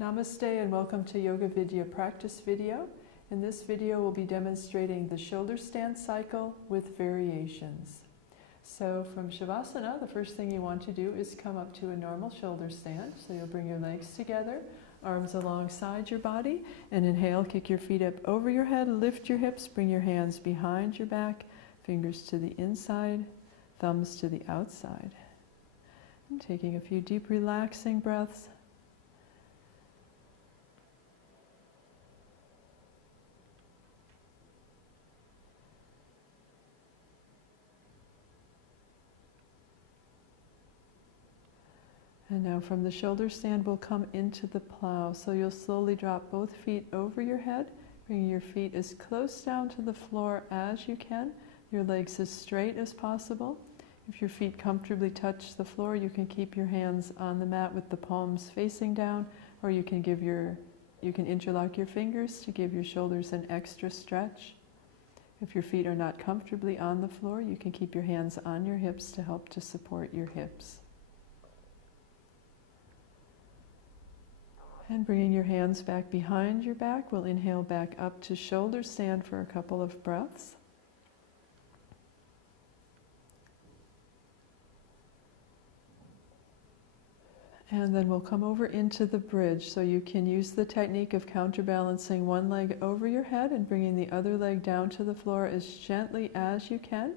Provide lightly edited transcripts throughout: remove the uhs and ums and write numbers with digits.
Namaste and welcome to yoga-vidya practice video. In this video we'll be demonstrating the shoulder stand cycle with variations. So from Shavasana, the first thing you want to do is come up to a normal shoulder stand. So you'll bring your legs together, arms alongside your body, and inhale, kick your feet up over your head, lift your hips, bring your hands behind your back, fingers to the inside, thumbs to the outside. And taking a few deep relaxing breaths. And now from the shoulder stand, we'll come into the plow. So you'll slowly drop both feet over your head, bringing your feet as close down to the floor as you can, your legs as straight as possible. If your feet comfortably touch the floor, you can keep your hands on the mat with the palms facing down, or you can interlock your fingers to give your shoulders an extra stretch. If your feet are not comfortably on the floor, you can keep your hands on your hips to help to support your hips. And bringing your hands back behind your back, we'll inhale back up to shoulder stand for a couple of breaths. And then we'll come over into the bridge. So you can use the technique of counterbalancing one leg over your head and bringing the other leg down to the floor as gently as you can.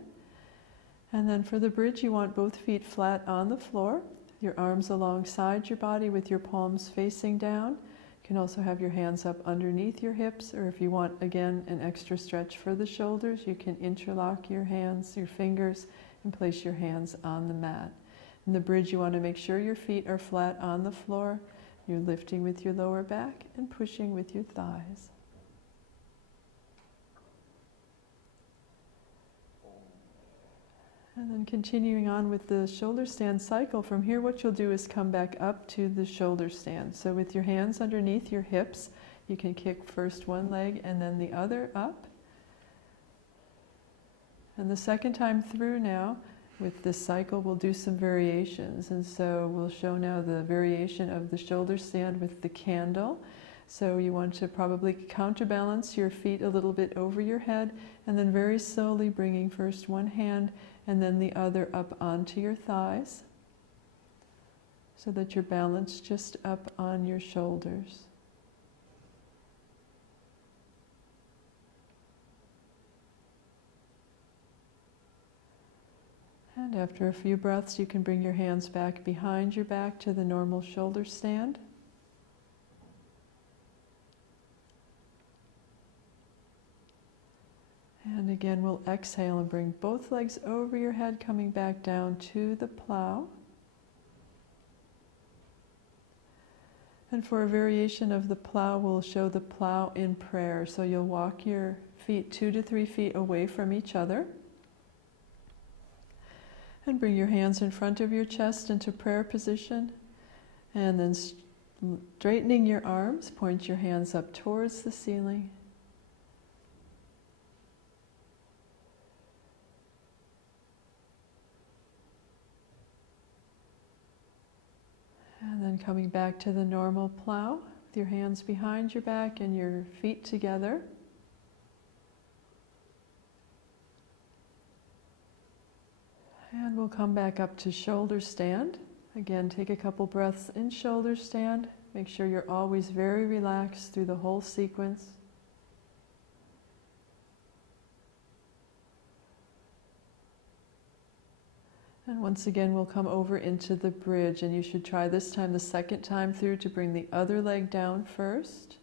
And then for the bridge, you want both feet flat on the floor. Your arms alongside your body with your palms facing down. You can also have your hands up underneath your hips, or if you want, again, an extra stretch for the shoulders, you can interlock your hands, your fingers, and place your hands on the mat. In the bridge, you want to make sure your feet are flat on the floor. You're lifting with your lower back and pushing with your thighs. And then continuing on with the shoulder stand cycle, from here what you'll do is come back up to the shoulder stand. So with your hands underneath your hips, you can kick first one leg and then the other up. And the second time through now, with this cycle, we'll do some variations. And so we'll show now the variation of the shoulder stand with the candle. So you want to probably counterbalance your feet a little bit over your head, and then very slowly bringing first one hand and then the other up onto your thighs, so that you're balanced just up on your shoulders. And after a few breaths, you can bring your hands back behind your back to the normal shoulder stand. And again, we'll exhale and bring both legs over your head, coming back down to the plow. And for a variation of the plow, we'll show the plow in prayer. So you'll walk your feet 2 to 3 feet away from each other. And bring your hands in front of your chest into prayer position. And then straightening your arms, point your hands up towards the ceiling. And then coming back to the normal plow, with your hands behind your back and your feet together. And we'll come back up to shoulder stand. Again, take a couple breaths in shoulder stand. Make sure you're always very relaxed through the whole sequence. And once again, we'll come over into the bridge, and you should try this time, the second time through, to bring the other leg down first.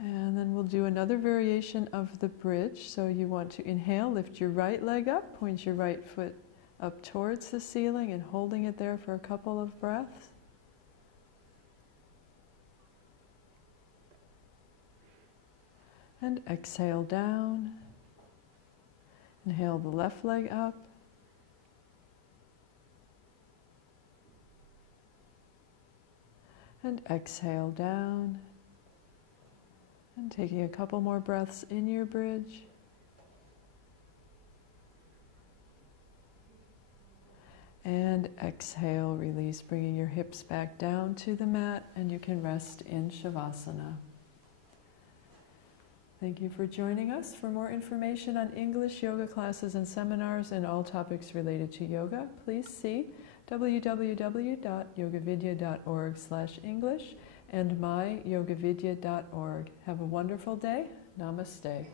And then we'll do another variation of the bridge. So you want to inhale, lift your right leg up, point your right foot up towards the ceiling and holding it there for a couple of breaths. And exhale down. Inhale the left leg up. And exhale down. And taking a couple more breaths in your bridge. And exhale, release, bringing your hips back down to the mat, and you can rest in Shavasana. Thank you for joining us. For more information on English yoga classes and seminars and all topics related to yoga, please see www.yoga-vidya.org/English and myogavidya.org. Have a wonderful day. Namaste.